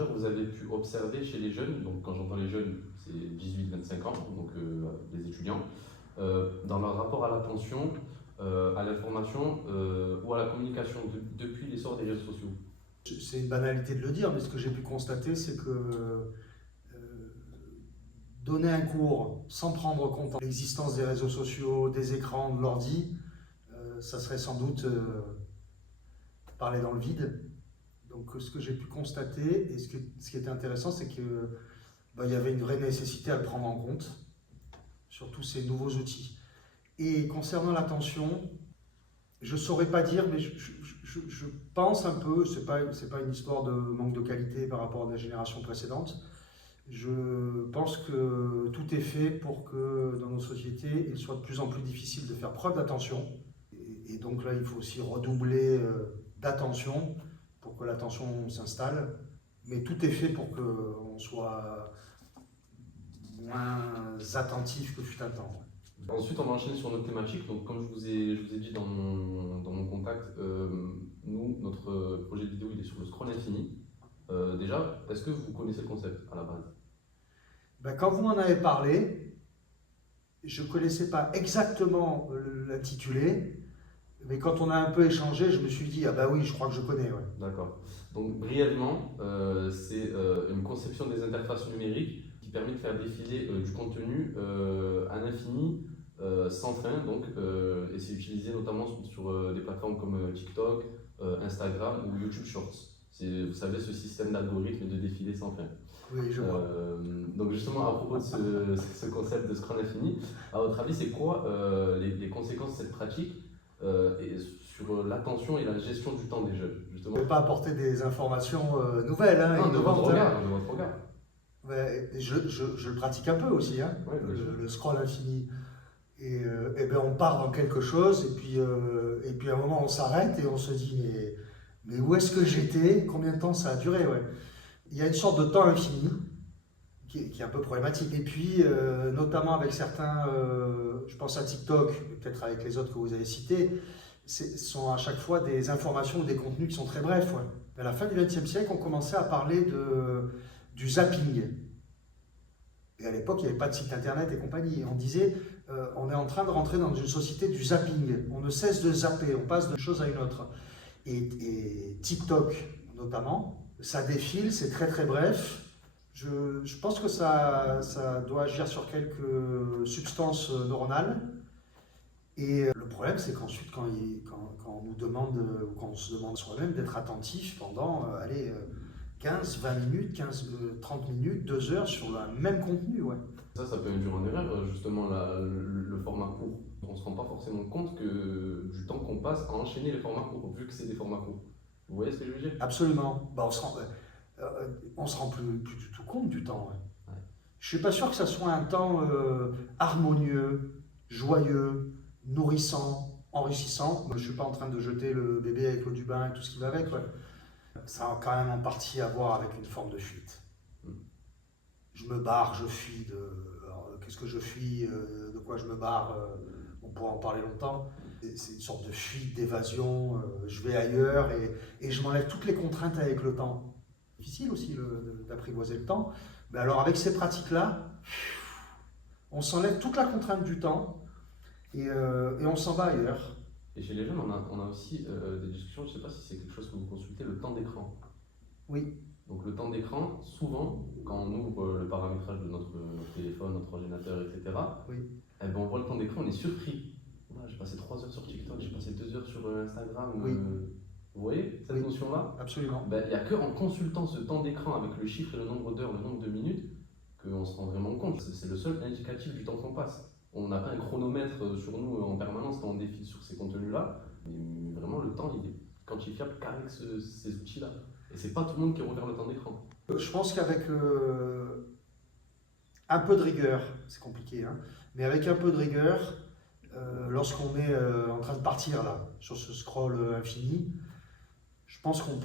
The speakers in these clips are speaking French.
majeur vous avez pu observer chez les jeunes, donc quand j'entends les jeunes, c'est 18-25 ans, donc les étudiants, dans leur rapport à l'attention, à l'information ou à la communication depuis l'essor des réseaux sociaux? C'est une banalité de le dire, mais ce que j'ai pu constater, c'est que donner un cours sans prendre compte de l'existence des réseaux sociaux, des écrans, de l'ordi, ça serait sans doute parler dans le vide. Donc ce que j'ai pu constater, et ce qui était intéressant, c'est que il y avait une vraie nécessité à le prendre en compte sur tous ces nouveaux outils. Et concernant l'attention, je ne saurais pas dire, mais je pense un peu, c'est pas une histoire de manque de qualité par rapport à la génération précédente. Je pense que tout est fait pour que dans nos sociétés, il soit de plus en plus difficile de faire preuve d'attention. Et donc là, il faut aussi redoubler d'attention pour que l'attention s'installe. Mais tout est fait pour qu'on soit moins attentif que fut un temps. Ensuite, on va enchaîner sur notre thématique. Donc, comme je vous ai dit dans mon contact, nous, notre projet de vidéo, il est sur le scroll infini. Déjà, est-ce que vous connaissez le concept à la base? Quand vous m'en avez parlé, je ne connaissais pas exactement l'intitulé, mais quand on a un peu échangé, je me suis dit, ah bah oui, je crois que je connais. Ouais. D'accord. Donc, brièvement, c'est une conception des interfaces numériques qui permet de faire défiler du contenu à l'infini, sans fin, donc, et c'est utilisé notamment sur des plateformes comme TikTok, Instagram ou YouTube Shorts. C'est, vous savez, ce système d'algorithme de défilé sans fin. Oui, je vois. Donc justement, à propos de ce concept de scroll infini, à votre avis, c'est quoi les conséquences de cette pratique sur l'attention et la gestion du temps des jeunes, justement? Je ne vais pas apporter des informations nouvelles, Non, de votre innovantes. regard, de votre regard. Ouais, je le pratique un peu aussi, hein, Ouais, le scroll infini. Et on part dans quelque chose, et puis à un moment on s'arrête et on se dit mais où est-ce que j'étais? Combien de temps ça a duré? Ouais. Il y a une sorte de temps infini qui est un peu problématique. Et puis, notamment avec certains, je pense à TikTok, peut-être avec les autres que vous avez cités, sont à chaque fois des informations ou des contenus qui sont très brefs. Ouais. À la fin du XXe siècle, on commençait à parler du zapping. Et à l'époque, il n'y avait pas de site internet et compagnie. Et on disait, on est en train de rentrer dans une société du zapping. On ne cesse de zapper, on passe d'une chose à une autre. Et TikTok, notamment, ça défile, c'est très très bref. Je pense que ça doit agir sur quelques substances neuronales. Et le problème, c'est qu'ensuite, quand on nous demande, ou quand on se demande soi-même d'être attentif pendant, 15, 20 minutes, 30 minutes, 2 heures sur le même contenu, ouais. Ça peut induire en erreur, justement, le format court. On ne se rend pas forcément compte du temps qu'on passe à enchaîner les formats courts, vu que c'est des formats courts. Vous voyez ce que je veux dire? Absolument. On se rend plus du tout compte du temps. Ouais. Ouais. Je suis pas sûr que ça soit un temps harmonieux, joyeux, nourrissant, enrichissant. Moi, je suis pas en train de jeter le bébé avec l'eau du bain et tout ce qui va avec. Ouais. Ça a quand même en partie à voir avec une forme de fuite. Je me barre, je fuis qu'est-ce que je fuis, de quoi je me barre, on pourra en parler longtemps. C'est une sorte de fuite, d'évasion, je vais ailleurs et je m'enlève toutes les contraintes avec le temps. Difficile aussi d'apprivoiser le temps. Mais alors avec ces pratiques-là, on s'enlève toute la contrainte du temps et on s'en va ailleurs. Et chez les jeunes, on a aussi des discussions, je ne sais pas si c'est quelque chose que vous consultez, le temps d'écran. Oui. Donc le temps d'écran, souvent, quand on ouvre le paramétrage de notre téléphone, notre ordinateur, etc., oui. On voit le temps d'écran, on est surpris. Voilà, j'ai passé 3 heures sur TikTok, j'ai passé 2 heures sur Instagram. Oui. Vous voyez cette notion-là? Absolument. Il n'y a qu'en consultant ce temps d'écran avec le chiffre et le nombre d'heures, le nombre de minutes, qu'on se rend vraiment compte. C'est le seul indicatif du temps qu'on passe. On n'a pas un chronomètre sur nous en permanence quand on défile sur ces contenus-là. Mais vraiment, le temps, il est quantifiable qu'avec ces outils-là. Et c'est pas tout le monde qui regarde le temps d'écran. Je pense qu'avec un peu de rigueur, c'est compliqué, hein, mais avec un peu de rigueur, lorsqu'on est en train de partir là, sur ce scroll infini, je pense qu'on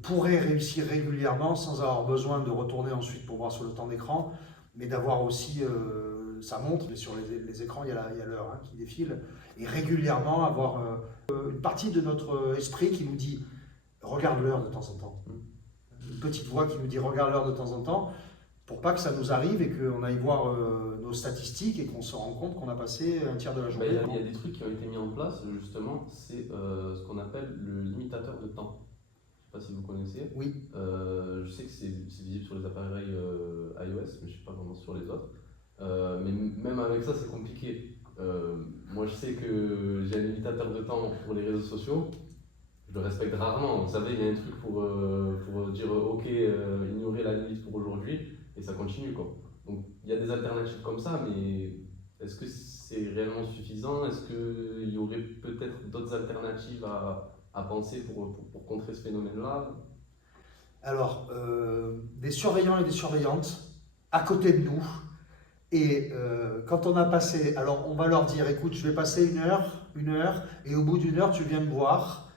pourrait réussir régulièrement sans avoir besoin de retourner ensuite pour voir sur le temps d'écran, mais d'avoir aussi sa montre, mais sur les écrans il y a l'heure qui défile, et régulièrement avoir une partie de notre esprit qui nous dit regarde l'heure de temps en temps. une petite voix qui nous dit regarde l'heure de temps en temps, pour pas que ça nous arrive et qu'on aille voir nos statistiques et qu'on se rende compte qu'on a passé un tiers de la Bah, journée. il y a des trucs qui ont été mis en place, justement, c'est ce qu'on appelle le limitateur de temps. Je ne sais pas si vous connaissez. Oui, Je sais que c'est visible sur les appareils iOS, mais je ne sais pas comment sur les autres. Mais même avec ça, c'est compliqué. Moi, je sais que j'ai un limitateur de temps pour les réseaux sociaux. Je le respecte rarement. Vous savez, il y a un truc pour dire OK, ignorer la limite pour aujourd'hui, et ça continue, quoi. Donc, il y a des alternatives comme ça, mais est-ce que c'est réellement suffisant? Est-ce qu'il y aurait peut-être d'autres alternatives à penser pour contrer ce phénomène-là? alors des surveillants et des surveillantes à côté de nous. Et quand on a passé, alors on va leur dire écoute, je vais passer une heure, et au bout d'une heure, tu viens me voir.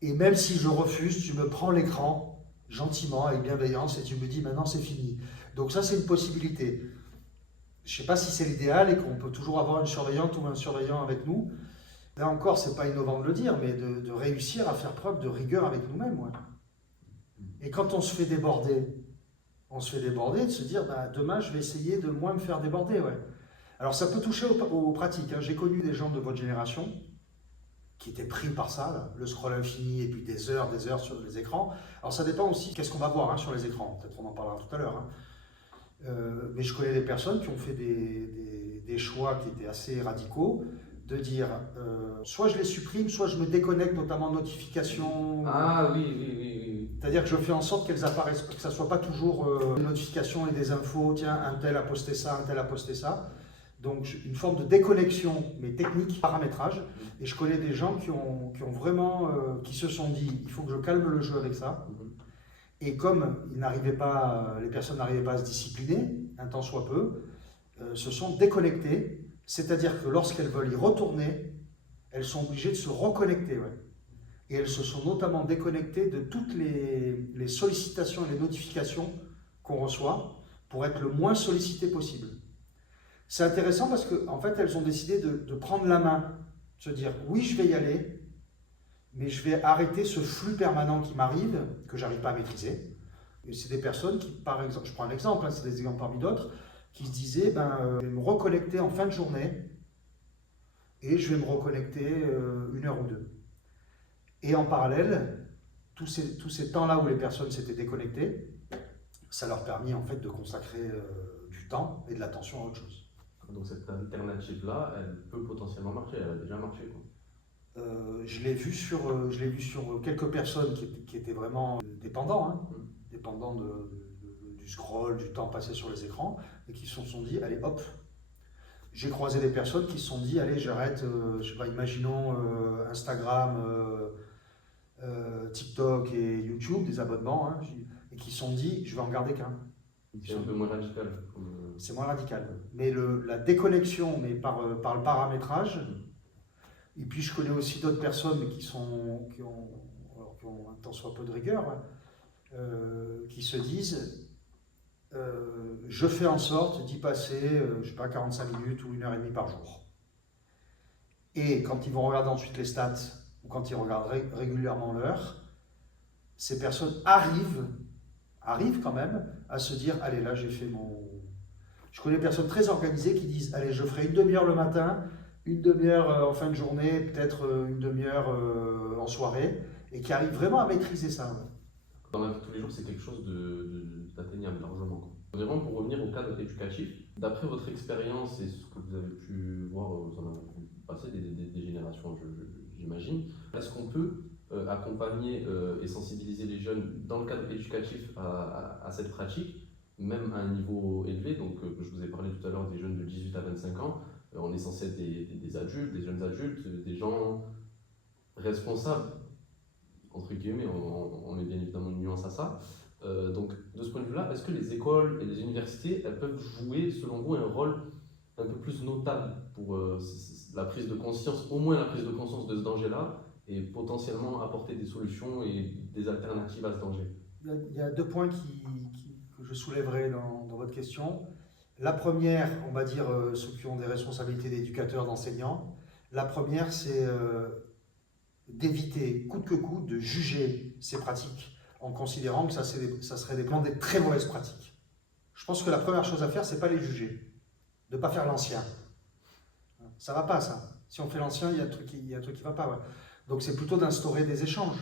Et même si je refuse, tu me prends l'écran gentiment, avec bienveillance, et tu me dis maintenant c'est fini. Donc ça, c'est une possibilité. Je ne sais pas si c'est l'idéal et qu'on peut toujours avoir une surveillante ou un surveillant avec nous. Là encore, c'est pas innovant de le dire, mais de réussir à faire preuve de rigueur avec nous-mêmes. Ouais. Et quand on se fait déborder, de se dire bah, demain, je vais essayer de moins me faire déborder. Ouais. Alors ça peut toucher aux pratiques. Hein. J'ai connu des gens de votre génération qui étaient pris par ça, là, le scroll infini et puis des heures sur les écrans. Alors ça dépend aussi qu'est-ce qu'on va voir hein, sur les écrans. Peut-être on en parlera tout à l'heure. Hein. Mais je connais des personnes qui ont fait des choix qui étaient assez radicaux, de dire soit je les supprime, soit je me déconnecte, notamment notifications. Ah oui, oui, oui, oui. C'est-à-dire que je fais en sorte qu'elles apparaissent, que ça ne soit pas toujours des notifications et des infos, tiens, un tel a posté ça, un tel a posté ça. Donc une forme de déconnexion, mais technique, paramétrage. Et je connais des gens qui ont vraiment, qui se sont dit, il faut que je calme le jeu avec ça. Et comme ils n'arrivaient pas, les personnes n'arrivaient pas à se discipliner, un temps soit peu, se sont déconnectées. C'est-à-dire que lorsqu'elles veulent y retourner, elles sont obligées de se reconnecter. Ouais. Et elles se sont notamment déconnectées de toutes les sollicitations et les notifications qu'on reçoit pour être le moins sollicité possible. C'est intéressant parce qu'en fait, elles ont décidé de prendre la main, de se dire oui, je vais y aller, mais je vais arrêter ce flux permanent qui m'arrive, que je n'arrive pas à maîtriser. Et c'est des personnes qui, par exemple, je prends un exemple, hein, c'est des exemples parmi d'autres, qui se disaient je vais me reconnecter en fin de journée et je vais me reconnecter une heure ou deux. Et en parallèle, tous ces temps-là où les personnes s'étaient déconnectées, ça leur permis en fait de consacrer du temps et de l'attention à autre chose. Donc cette alternative-là, elle peut potentiellement marcher, elle a déjà marché, quoi. Je l'ai vu sur quelques personnes qui étaient vraiment dépendants, hein, dépendants du scroll, du temps passé sur les écrans, et qui se sont dit, allez hop. J'ai croisé des personnes qui se sont dit, allez j'arrête, je sais pas, imaginons Instagram, TikTok et YouTube, des abonnements, hein, et qui se sont dit, je vais en garder qu'un. C'est un peu moins radical. C'est moins radical. Mais la déconnexion, mais par le paramétrage, et puis je connais aussi d'autres personnes qui ont un tant soit peu de rigueur, qui se disent je fais en sorte d'y passer, je sais pas, 45 minutes ou 1 heure et demie par jour. Et quand ils vont regarder ensuite les stats, ou quand ils regardent régulièrement l'heure, ces personnes arrivent quand même à se dire allez là j'ai fait mon... Je connais des personnes très organisées qui disent allez je ferai une demi-heure le matin, une demi-heure en fin de journée, peut-être une demi-heure en soirée, et qui arrivent vraiment à maîtriser ça. Dans la vie de tous les jours, c'est quelque chose d'atteignable largement. Vraiment, pour revenir au cadre éducatif, d'après votre expérience et ce que vous avez pu voir, vous en avez passé des générations, j'imagine, est-ce qu'on peut accompagner et sensibiliser les jeunes dans le cadre éducatif à cette pratique, même à un niveau élevé? Donc, je vous ai parlé tout à l'heure des jeunes de 18 à 25 ans, on est censé être des adultes, des jeunes adultes, des gens responsables, entre guillemets, on met bien évidemment une nuance à ça. Donc, de ce point de vue-là, est-ce que les écoles et les universités, elles peuvent jouer, selon vous, un rôle un peu plus notable pour la prise de conscience, au moins la prise de conscience de ce danger-là, et potentiellement apporter des solutions et des alternatives à ce danger? Il y a 2 points que je soulèverai dans votre question. La première, on va dire ceux qui ont des responsabilités d'éducateurs, d'enseignants. La première, c'est d'éviter coûte que coûte de juger ces pratiques en considérant que ça serait des très mauvaises pratiques. Je pense que la première chose à faire, c'est pas les juger, de ne pas faire l'ancien. Ça va pas, ça. Si on fait l'ancien, il y a un truc qui va pas. Ouais. Donc c'est plutôt d'instaurer des échanges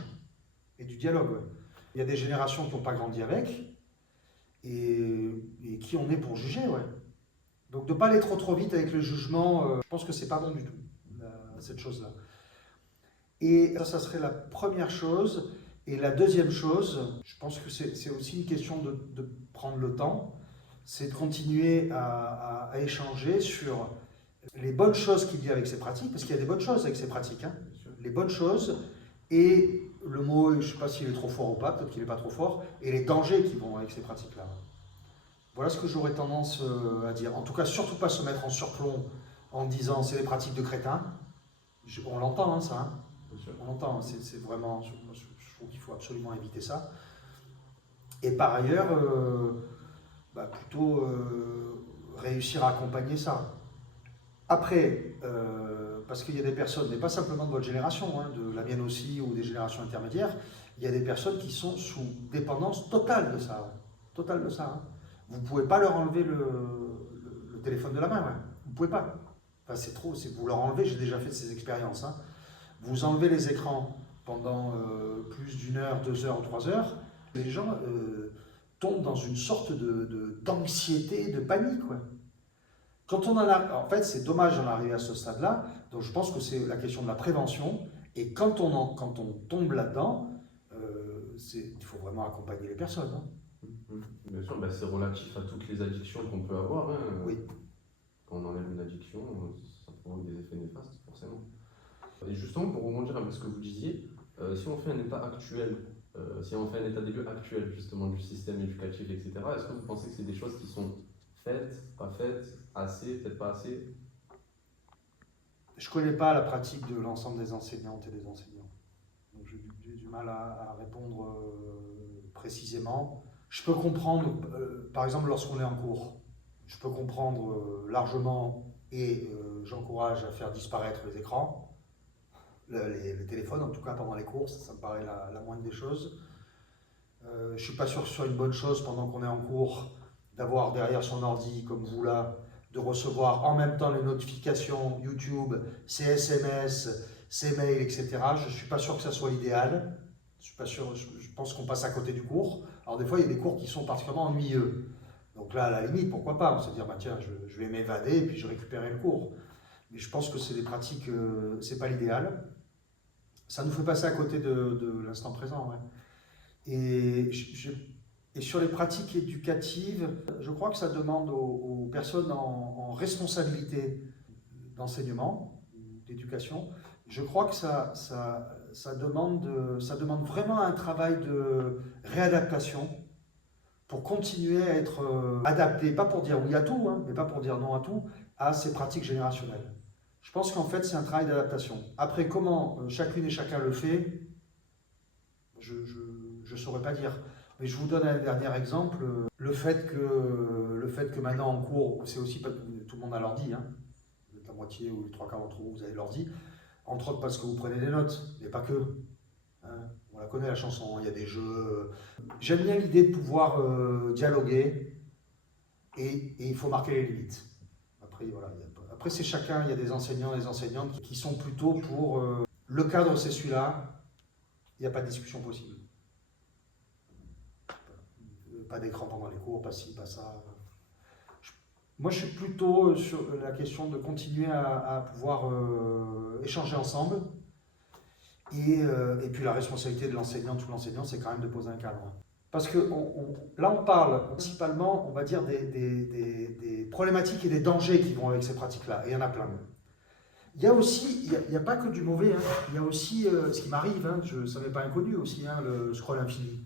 et du dialogue. Ouais. Il y a des générations qui n'ont pas grandi avec et qui on est pour juger. Ouais. Donc de ne pas aller trop vite avec le jugement, je pense que c'est pas bon du tout, cette chose-là. Et ça serait la première chose. Et la deuxième chose, je pense que c'est aussi une question de prendre le temps, c'est de continuer à échanger sur les bonnes choses qu'il y a avec ces pratiques, parce qu'il y a des bonnes choses avec ces pratiques, hein. Les bonnes choses, et le mot, je ne sais pas s'il est trop fort ou pas, peut-être qu'il n'est pas trop fort, et les dangers qui vont avec ces pratiques-là. Voilà ce que j'aurais tendance à dire. En tout cas, surtout pas se mettre en surplomb en disant c'est des pratiques de crétins. On l'entend, hein, ça. Hein. On l'entend, c'est vraiment, je trouve qu'il faut absolument éviter ça. Et par ailleurs, plutôt réussir à accompagner ça. Après, parce qu'il y a des personnes, mais pas simplement de votre génération, hein, de la mienne aussi, ou des générations intermédiaires, il y a des personnes qui sont sous dépendance totale de ça. Totale de ça. Hein. Vous ne pouvez pas leur enlever le téléphone de la main. Ouais. Vous ne pouvez pas. Enfin, c'est trop, vous leur enlevez, j'ai déjà fait ces expériences. Hein. Vous enlevez les écrans pendant plus d'1 heure, 2 heures ou 3 heures, les gens tombent dans une sorte d'anxiété, de panique. Ouais. Quand on en fait, c'est dommage d'en arriver à ce stade-là, donc je pense que c'est la question de la prévention, et quand on tombe là-dedans, il faut vraiment accompagner les personnes. Hein. Bien sûr, c'est relatif à toutes les addictions qu'on peut avoir. Hein. Oui. Quand on enlève une addiction, ça provoque des effets néfastes, forcément. Et justement, pour rebondir avec ce que vous disiez, si on fait un état actuel, si on fait un état des lieux actuel justement du système éducatif, etc., est-ce que vous pensez que c'est des choses qui sont faites, pas faites, assez, peut-être pas assez? Je ne connais pas la pratique de l'ensemble des enseignantes et des enseignants. Donc j'ai du mal à répondre précisément. Je peux comprendre, par exemple, lorsqu'on est en cours, je peux comprendre largement et j'encourage à faire disparaître les écrans, les téléphones, en tout cas pendant les cours, ça me paraît la moindre des choses. Je ne suis pas sûr que ce soit une bonne chose pendant qu'on est en cours d'avoir derrière son ordi, comme vous là, de recevoir en même temps les notifications YouTube, ses SMS, ses mails, etc. Je ne suis pas sûr que ça soit l'idéal. Je suis pas sûr, je pense qu'on passe à côté du cours. Alors des fois, il y a des cours qui sont particulièrement ennuyeux. Donc là, à la limite, pourquoi pas? On se dire, tiens, je vais m'évader et puis je récupérerai le cours. Mais je pense que c'est des pratiques, c'est pas l'idéal. Ça nous fait passer à côté de l'instant présent. Ouais. Et sur les pratiques éducatives, je crois que ça demande aux personnes en responsabilité d'enseignement, d'éducation, je crois que ça demande vraiment un travail de réadaptation pour continuer à être adapté, pas pour dire oui à tout, hein, mais pas pour dire non à tout, à ces pratiques générationnelles. Je pense qu'en fait, c'est un travail d'adaptation. Après, comment chacune et chacun le fait, je ne saurais pas dire. Mais je vous donne un dernier exemple. Le fait que maintenant en cours, c'est aussi pas tout le monde a l'ordi, hein. La moitié ou les 3/4 d'entre vous, vous avez l'ordi. Entre autres parce que vous prenez des notes, mais pas que. Hein. On la connaît la chanson, il y a des jeux. J'aime bien l'idée de pouvoir dialoguer et il faut marquer les limites. Après, voilà, après c'est chacun, il y a des enseignants et des enseignantes qui sont plutôt pour le cadre, c'est celui-là, il n'y a pas de discussion possible. Pas d'écran pendant les cours, pas ci, pas ça. Moi, je suis plutôt sur la question de continuer à pouvoir échanger ensemble. Et puis la responsabilité de l'enseignant, tout l'enseignant, c'est quand même de poser un cadre. Parce que là, on parle principalement, on va dire, des problématiques et des dangers qui vont avec ces pratiques-là. Et il y en a plein. Il y a aussi, il n'y a pas que du mauvais. Hein. Il y a aussi ce qui m'arrive, hein, ça m'est pas inconnu aussi, hein, le scroll infini.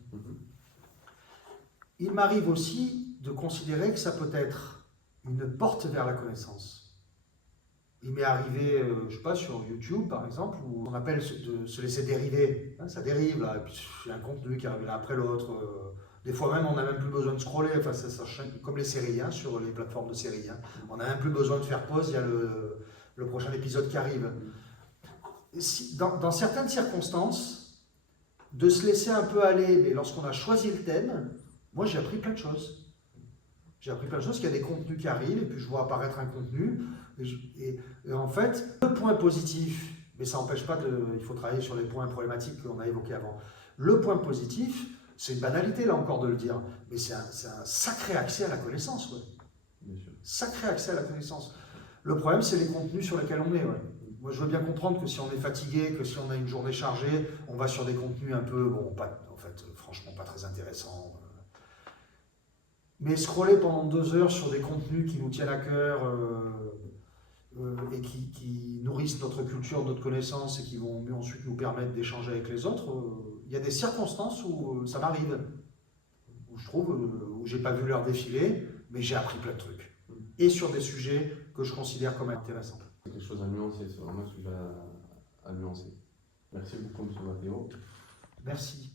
Il m'arrive aussi de considérer que ça peut être une porte vers la connaissance. Il m'est arrivé, je ne sais pas, sur YouTube par exemple, où on appelle de se laisser dériver. Hein, ça dérive là, et puis il y a un contenu qui arrive l'un après l'autre. Des fois même, on n'a même plus besoin de scroller, enfin, ça comme les séries, hein, sur les plateformes de séries. Hein. On n'a même plus besoin de faire pause, il y a le prochain épisode qui arrive. Dans certaines circonstances, de se laisser un peu aller, mais lorsqu'on a choisi le thème, moi j'ai appris plein de choses. J'ai appris plein de choses, qu'il y a des contenus qui arrivent, et puis je vois apparaître un contenu. Et en fait, le point positif, mais ça n'empêche pas il faut travailler sur les points problématiques qu'on a évoqués avant. Le point positif, c'est une banalité là encore de le dire, mais c'est un sacré accès à la connaissance. Ouais. Bien sûr. Sacré accès à la connaissance. Le problème, c'est les contenus sur lesquels on est. Ouais. Moi, je veux bien comprendre que si on est fatigué, que si on a une journée chargée, on va sur des contenus un peu, bon, en fait, franchement, pas très intéressants. Mais scroller pendant 2 heures sur des contenus qui nous tiennent à cœur et qui nourrissent notre culture, notre connaissance et qui vont ensuite nous permettre d'échanger avec les autres, il y a des circonstances où ça m'arrive, où je trouve, où j'ai pas vu l'heure défiler, mais j'ai appris plein de trucs. Et sur des sujets que je considère comme intéressants. C'est quelque chose à nuancer, c'est vraiment un sujet à nuancer. Merci beaucoup, M. Matteo. Merci.